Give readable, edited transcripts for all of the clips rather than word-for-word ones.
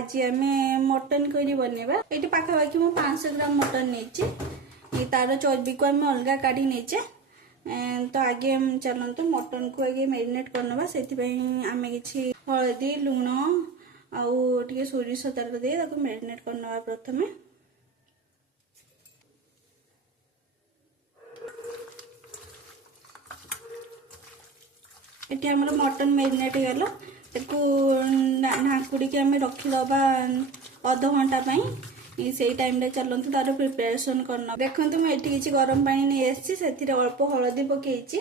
आज आम mutton curry बनवा ये पाखापाखि मु 500 ग्राम मटन नहीं तार चर्बी को आम अलग काढ़ी नहींचे तो आगे चलते मटन को आगे मैरिनेट करनवा से आम कि हलदी लुण आउ टे सोरिष तेल दे मैरिनेट करनवा प्रथमे ये आमर मटन मैरिनेट होगा ढाकुड़ी आम रखीदबा अध घंटा से टाइम चलते तार प्रिपेरेसन करना देखो मुझे किसी गरम पानी नहीं आसी से अल्प हलदी पकई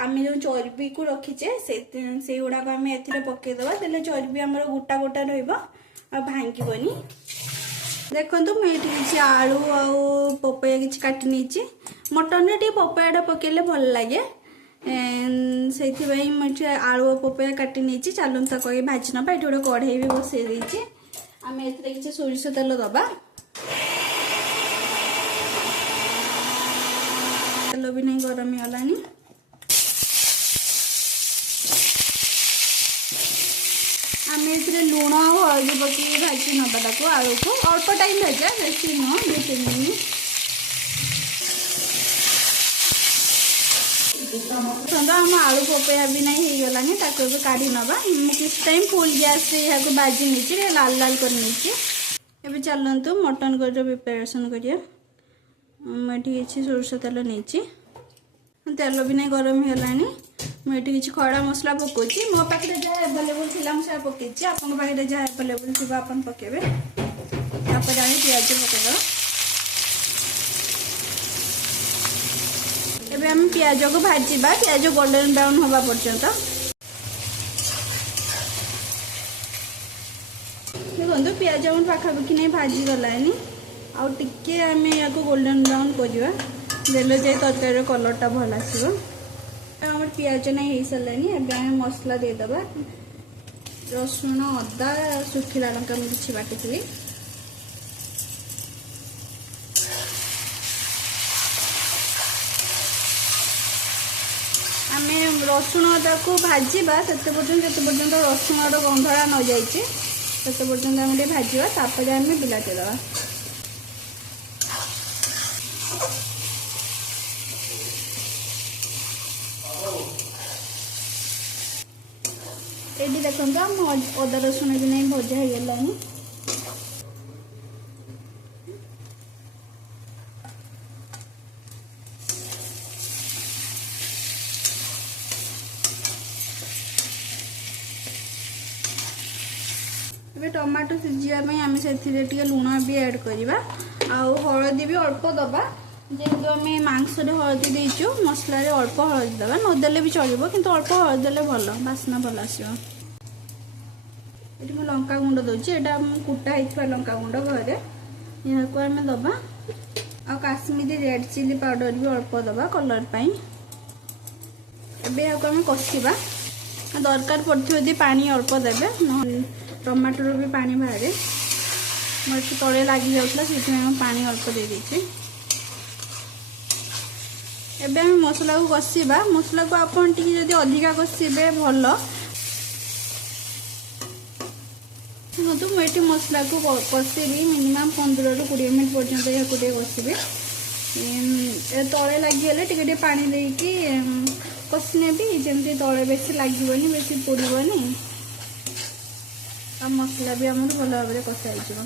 आम जो चर्बी को रखीचे से गुड़ाक आम ए पकईदबा तेल चर्बी आम गोटा गोटा भांगनी देखो मुझे किसी आलू आउ पपया कि काटी नहीं मटन रे पपयाटा पकड़े भल लगे से मुझे आलू पपया काटी नहीं चलता कहीं भाजी ना ये गोटे कढ़ई भी बसई आम ए कि सोरिष तेल दबा तेल भी नहीं गरम होलानी आम ए लुण और हल्दी पकई भाजी नवा आलू को अल्प टाइम भाजा बेसी नुह 2-3 मिनट आम आलू पपया भी नहीं हो गलानी काढ़ी नवा किस टाइम फुल गैस यहाँ बाजी नहीं लाल लाल कर नहीं चलतु मटन कर प्रिपेरेसन करिए मुझे सोरिष तेल नहीं तेल भी नहीं गरम होलानी मुझे किसी खड़ा मसला पकाउची मो पाखे जहाँ एवेलेबल थी मुझे पकई आपन पाखे जहाँ एवेलेबल थी आप पकेबे आने पियाज पकईद एबे हम प्याज को भाजीबा प्याज गोल्डन ब्राउन हवा पर्यंत देखो प्याज हम पाखापाखि नहीं भाजी गलानी आउ टिके आम या गोल्डन ब्राउन करवा देले जाए तरकारी कलरटा भल आसो आम प्याज नहीं हो सारानी एवं मसला देदबा रसुण अदा सुखिला लंका मुझे बाटी आम रसुण अदा को भाजवा से पर्यंत रसुण गंधड़ा न जाइए से पर्यंत आम भाजवा तापर आम बिलाती दवा ये देखो आम अदा रसुण भी नहीं भजा हो गलानी टमाटो सीझापी आम से लुण भी ऐड करवा आउ हलदी भी अल्प दबा जेहेतु आम मांस हलदी देचु मसला अल्प हलदी दबा नदेले भी चलो किंतु अल्प हलदी देले भल बास्ना भल आसो ये लंका गुंड दूसरी यहाँ कुटा होता लंका गुंड घरे यहाँ आम दबा आ काश्मीरी रेड चिली पाउडर भी अल्प दबा कलर एबे यहाँ आम कषा दरकार पड़े पानी अल्प देवे न टमाटर भी पानी बाहर मोटे तले लगी जाता से पानी अल्प दे दीजिए एबे हम मसला को कषा मसला को आप अधिका कषे भल देखो मुझे मसला को कषेबी मिनिमम 15-20 मिनट पर्यंत या कषे तले लगिगले टे पानी देकी कषि नेबी जमी तले बेसी लगे बेसी पोड़नी आ मसला भी आम भल भाव कषा हो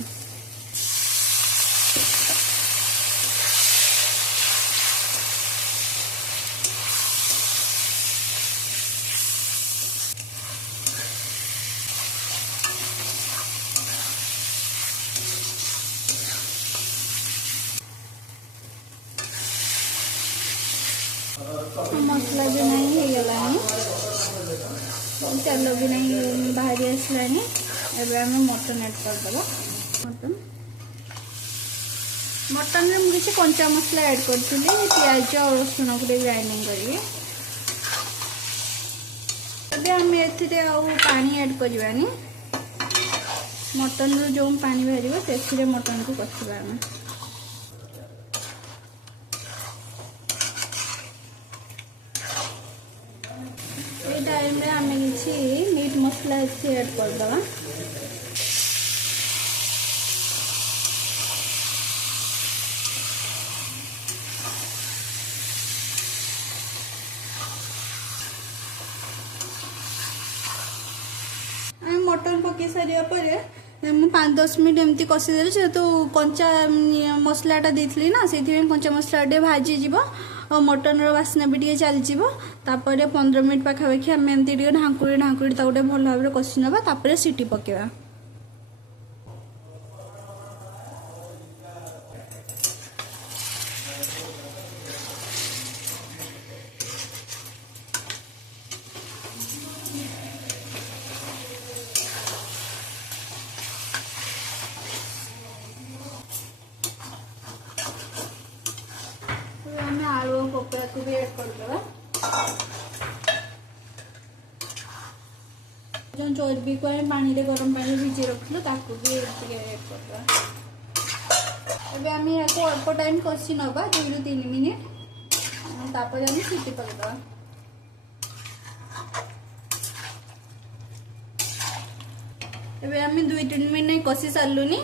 मसला भी नहीं हो गलानी तेल भी नहीं बाहरी आसलानी एबे आम मटन ऐड करदबा मटन में मुझे कंचा मसला ऐड करी प्याज और रसुण को ग्राइंडिंग करी आम ए पानी ऐड करवानी मटन जो पानी बाहर से मटन को कषा आम टाइम रे आम कि मीट मसला ऐड करदबा पकई सारिया पर ମୁଁ 5-10 ମିନିଟ୍ ଏମିତି କଷିଦେଲି ଯେହେତୁ କଞ୍ଚା ମସଲାଟା ଦେଇଥିଲି ନା ସେଇଥିପାଇଁ କଞ୍ଚା ମସଲା ଟିକେ ଭାଜିଯିବ ଆଉ ମଟନର ବାସ୍ନା ବି ଟିକେ ଚାଲିଯିବ। ତାପରେ 15 ମିନିଟ୍ ପାଖାପାଖି ଆମେ ଏମିତି ଟିକେ ଢାଙ୍କୁଡ଼ି ତାକୁ ଟିକେ ଭଲ ଭାବରେ କଷି ନେବା ତାପରେ ସିଟି ପକେଇବା। हमें आलू और पोपड़ा को भी ऐड कर देवा। जो चर्बी को हम पानी रे गरम पानी भिजे रखलो ताको भी ऐड कर देवा। अबे हम याको अल्प टाइम कसी नबा 2 ରୁ 3 मिनिट तापर हम सीटी पकड़वा। एबे हम 2-3 मिनिट कसी सारलुनी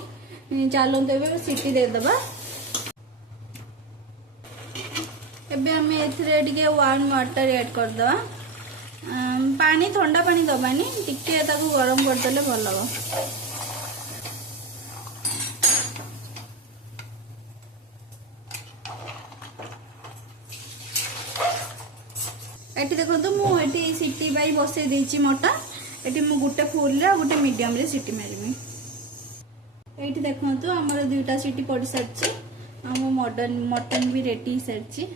चलो तो सीटी दे दबा। एबे हम एथिरे टिके वार्म वाटर ऐड कर दवा। पानी ठंडा पानी दबानी टिके ताको गरम कर देले भल हो। एठी देखो तो मु एठी सीटी बाई बसे देची मटन एठी मु गुटे फुल रे गुटे मीडियम रे सीटी मारमी। एठी देखो तो हमर दुईटा सीटी पड़ी सारची हम मटन भी रेडी सारची।